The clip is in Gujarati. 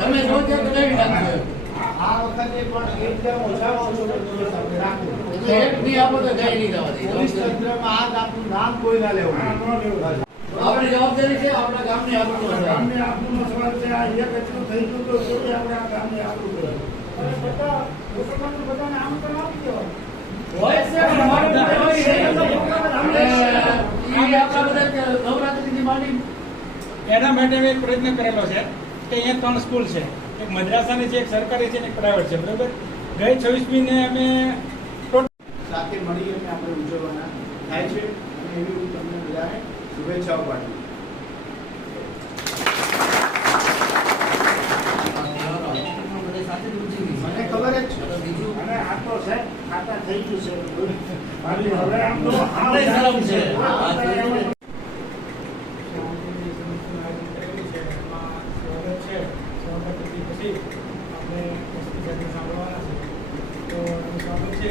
તમે જો કે કઢાવી નાખજો. આ વખતે પણ એકદમ ઓછામાં ઓછો બંદોબસ્ત આપણે રાખવો. એક બી આપો તો કઈ નહીં થવા દે. પોલીસ તંત્રમાં આજ આપણું નામ કોઈ ના લેવું. આપણી જવાબદારી છે આપણા ગામની આબરૂ બચાવવાની. ગામની આબરૂનો સવાલ છે. આ એક એટલું થઈ ગયું તો કેવી આપણે આ ગામની આબરૂ બચાવવાની? બધા મુસલમાનો બધાને આમંત્રણ આપી દેવાનું. હોય છે પણ અમારે હોય છે. ઈ આપણા બધા નવરાત્રીથી માંડી એના માટે મેં એક પ્રયત્ન કરેલો છે કે અહીંયા 3 સ્કૂલ છે, એક મદ્રાસાની છે, એક સરકારી છે અને એક પ્રાઇવેટ છે. બરાબર, ગઈ 26મીને અમે સાથે મળી અને આપણે ઉજવવાના થાય છે અને એવી હું તમને બધાને શુભેચ્છાઓ પાઠવું. મને ખબર જ છે. અને આ તો સાહેબ ખાતા થઈ ગયું છે. બાકી હવે આમ તો આપણે શરમ છે. પછી આપણે સાંભળવાના છે તો સ્વાગત છે.